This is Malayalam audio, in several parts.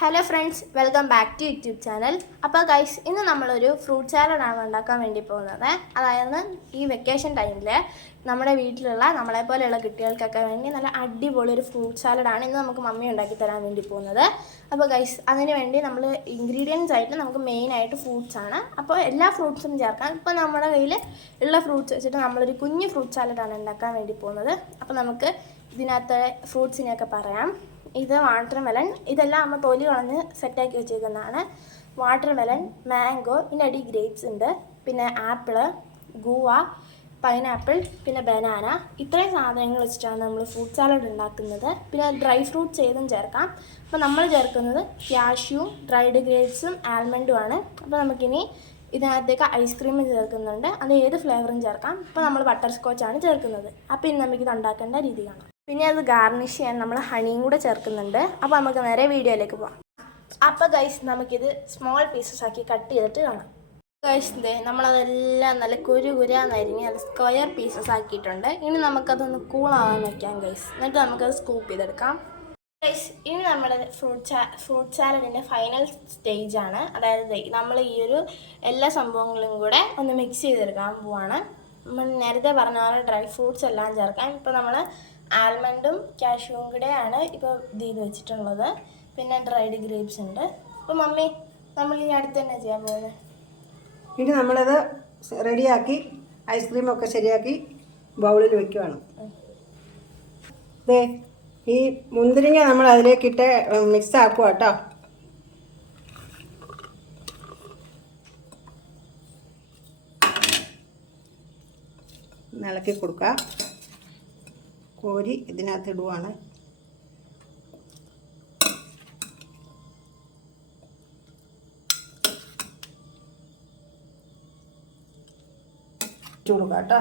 Hello friends welcome back to YouTube channel അപ്പോൾ ഗൈസ് ഇന്ന് നമ്മളൊരു ഫ്രൂട്ട് സാലഡാണ് ഉണ്ടാക്കാൻ വേണ്ടി പോകുന്നത്. അതായത് ഈ വെക്കേഷൻ ടൈമിൽ നമ്മുടെ വീട്ടിലുള്ള നമ്മളെ പോലെയുള്ള കുട്ടികൾക്കൊക്കെ വേണ്ടി നല്ല അടിപൊളി ഒരു ഫ്രൂട്ട് സാലഡാണ് ഇന്ന് നമുക്ക് മമ്മി ഉണ്ടാക്കി തരാൻ വേണ്ടി പോകുന്നത്. അപ്പോൾ ഗൈസ് അതിന് വേണ്ടി നമ്മൾ ഇൻഗ്രീഡിയൻസ് ആയിട്ട് നമുക്ക് മെയിനായിട്ട് ഫ്രൂട്ട്സ് ആണ്. അപ്പോൾ എല്ലാ ഫ്രൂട്ട്സും ചേർക്കാം. ഇപ്പോൾ നമ്മുടെ കയ്യിൽ ഉള്ള ഫ്രൂട്ട്സ് വെച്ചിട്ട് നമ്മളൊരു കുഞ്ഞു ഫ്രൂട്ട് സാലഡാണ് ഉണ്ടാക്കാൻ വേണ്ടി പോകുന്നത്. അപ്പോൾ നമുക്ക് ഇതിനകത്തെ ഫ്രൂട്ട്സിനെയൊക്കെ പറയാം. ഇത് വാട്ടർ മെലൺ ഇതെല്ലാം നമ്മൾ തൊലി കളഞ്ഞ് സെറ്റാക്കി വെച്ചേക്കുന്നതാണ്. വാട്ടർ മെലൺ മാംഗോ ഇതിന്റെ അടി ഗ്രേപ്സ് ഉണ്ട്. പിന്നെ ആപ്പിൾ ഗുവ പൈനാപ്പിൾ പിന്നെ ബനാന ഇത്രയും സാധനങ്ങൾ വെച്ചിട്ടാണ് നമ്മൾ ഫ്രൂട്ട് സാലഡ് ഉണ്ടാക്കുന്നത്. പിന്നെ ഡ്രൈ ഫ്രൂട്ട്സ് ഏതും ചേർക്കാം. അപ്പോൾ നമ്മൾ ചേർക്കുന്നത് ക്യാഷ്യൂം ഡ്രൈഡ് ഗ്രേപ്സും ആൽമണ്ടുമാണ് അപ്പോൾ നമുക്കിനി ഇതിനകത്തേക്ക് ഐസ്ക്രീം ചേർക്കുന്നുണ്ട്. അത് ഏത് ഫ്ലേവറും ചേർക്കാം. ഇപ്പോൾ നമ്മൾ ബട്ടർ സ്കോച്ചാണ് ചേർക്കുന്നത്. അപ്പോൾ ഇനി നമുക്കിത് ഉണ്ടാക്കേണ്ട രീതി കാണാം. പിന്നെ അത് ഗാർണിഷ് ചെയ്യാൻ നമ്മൾ ഹണിയും കൂടെ ചേർക്കുന്നുണ്ട്. അപ്പോൾ നമുക്ക് നേരെ വീഡിയോയിലേക്ക് പോകാം അപ്പോൾ ഗൈസ് നമുക്കിത് സ്മോൾ പീസസ് ആക്കി കട്ട് ചെയ്തിട്ട് കാണാം. ഗൈസ് നമ്മളതെല്ലാം നല്ല കുരു കുരാന്നരിഞ്ഞ് അത് സ്ക്വയർ പീസസ് ആക്കിയിട്ടുണ്ട്. ഇനി നമുക്കതൊന്ന് കൂളാവാൻ വയ്ക്കാം ഗൈസ് എന്നിട്ട് നമുക്കത് സ്കൂപ്പ് ചെയ്തെടുക്കാം. ഗൈസ് ഇനി നമ്മുടെ ഫ്രൂട്ട് സാ ഫ്രൂട്ട് സാലഡിന്റെ ഫൈനൽ സ്റ്റേജ് ആണ്. അതായത് നമ്മൾ ഈ ഒരു എല്ലാ സംഭവങ്ങളും കൂടെ ഒന്ന് മിക്സ് ചെയ്തെടുക്കാൻ പോവാണ്. നമ്മൾ നേരത്തെ പറഞ്ഞ പോലെ ഡ്രൈ ഫ്രൂട്ട്സ് എല്ലാം ചേർക്കാം. ഇപ്പോൾ നമ്മൾ ആൽമണ്ടും കാഷ്യൂവും കൂടെയാണ് ഇപ്പോൾ ഇത് ചെയ്ത് വെച്ചിട്ടുള്ളത്. പിന്നെ ഡ്രൈഡ് ഗ്രേപ്സ് ഉണ്ട്. അപ്പോൾ മമ്മി നമ്മൾ ഇനി അടുത്ത് തന്നെ ചെയ്യാൻ പോകുന്നത് ഇനി നമ്മളത് റെഡിയാക്കി ഐസ്ക്രീമൊക്കെ ശരിയാക്കി ബൗളിൽ വെക്കുവാണ്. അതെ ഈ മുന്തിരിങ്ങ നമ്മൾ അതിലേക്കിട്ട് മിക്സ് ആക്കുക കേട്ടോ. ഇളക്കി കൊടുക്കുക കോരി ഇതിനകത്ത് ഇടുവാണ്. കൊടുക്കുക കേട്ടോ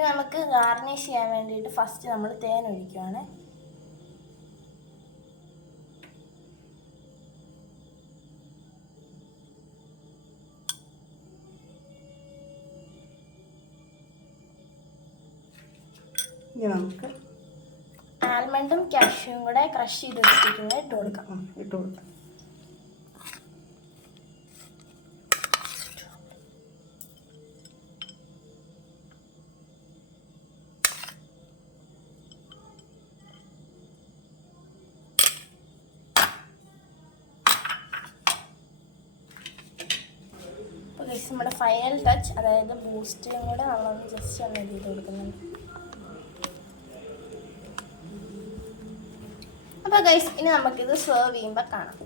ഇനി നമുക്ക് ഗാർണിഷ് ചെയ്യാൻ വേണ്ടിയിട്ട് ഫസ്റ്റ് നമ്മൾ തേൻ ഒഴിക്കുകയാണ് ഇനി നമുക്ക് ആൽമണ്ടും കാഷ്യൂവും കൂടെ ക്രഷ് ചെയ്ത് വെച്ചിരിക്കുന്നത് ഇട്ട് കൊടുക്കാം. ഇട്ട് കൊടുക്കാം. ഗൈസ് നമ്മുടെ ഫൈനൽ ടച്ച് അതായത് ബൂസ്റ്റും കൂടെ നമ്മളൊന്ന് ജസ്റ്റ് ഒന്ന് ചെയ്ത് കൊടുക്കുന്നുണ്ട്. അപ്പോൾ ഗൈസ് ഇനി നമുക്കിത് സെർവ് ചെയ്യുമ്പോൾ കാണാം.